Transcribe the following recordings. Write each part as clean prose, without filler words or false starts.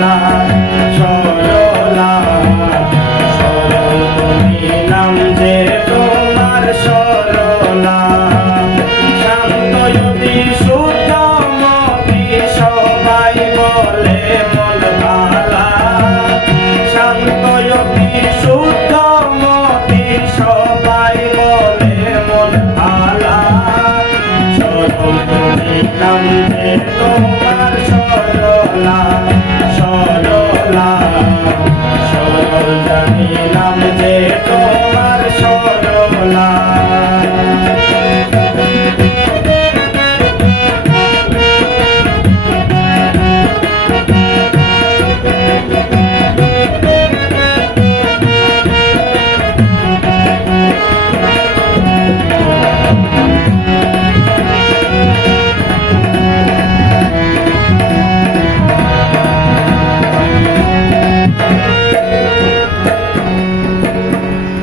সরলা সরলা সরল তুমি নাম যে তোমার সরলা শান্তয়তি শুদ্ধমতি সবাই বলে মন ভালা শান্তয়তি শুদ্ধমতি সবাই বলে মন ভালা সরল তুমি নাম যে তোমার সরলা সরলা সরল জানিলাম যে তোমার সরলা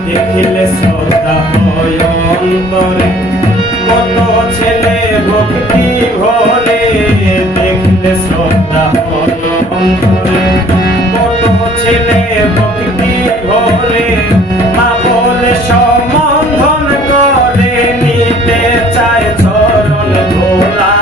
দেখিলে শ্রদ্ধা হয় অন্তরে কত ছেলে ভক্তি ভরে দেখিলে শ্রদ্ধা হয় অন্তরে কত ছেলে ভক্তি ভরে মা বলে সম্বন্ধন করে নিতে চায় চরণ ধোলা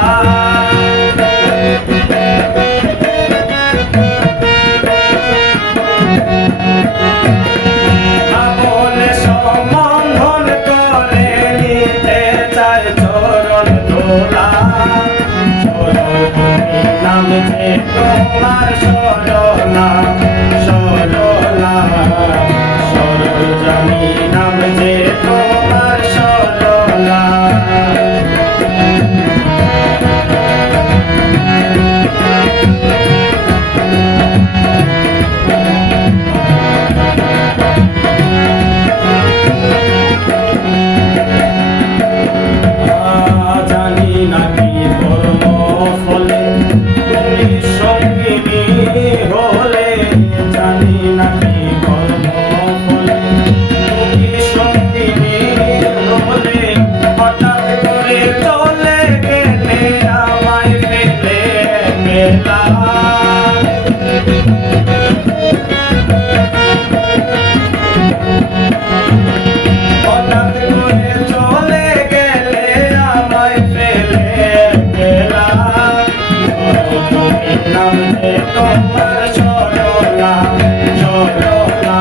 নাম যে তোমার সরলা সরলা সরল জানি নাম যে তোমার সরলা জানি নাকি কর্ম ফলে তুমি সঙ্গিনী হলে জানি নাকি কর্ম ফলে তুমি সঙ্গিনী হলে হঠাৎ করে চলে গেলে আমায় ফেলে গেলা হঠাৎ করে চলে গেলে আমায় ফেলে গেলা নাম যে তোমার সরলা সরলা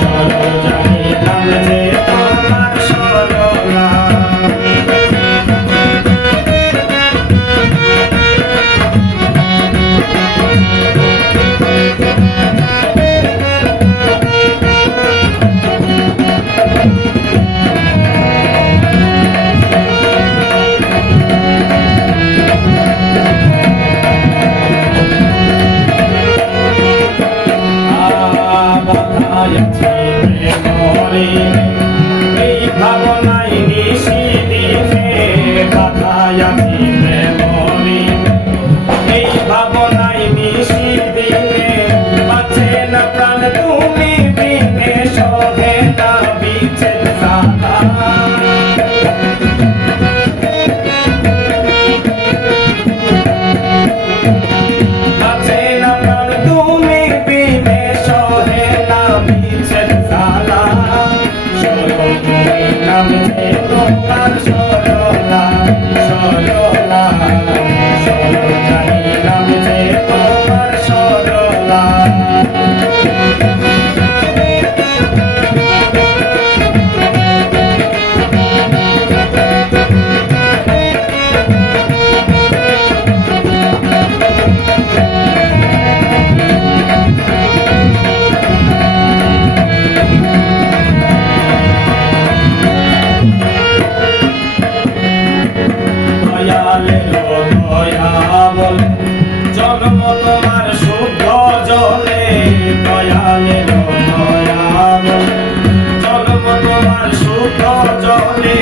সরল জানি নাম যে তোমার সরলা এই ভাবনাই নিশিদিনে বাধায়াছি প্রেমরি এই ভাবনাই নিশিদিনে বাঁচে না প্রাণ তুমি বিনে সহে না বিচ্ছেদ সালা বাঁচে না প্রাণ তুমি বিনে সহে না বিচ্ছেদ সালা নাম যে তোমার সরলা সরলা সরল জানি নাম যে তোমার সরলা জন্ম তোমার শুদ্ধ জলে দয়ালের দয়া বলে জন্ম তোমার শুদ্ধ জলে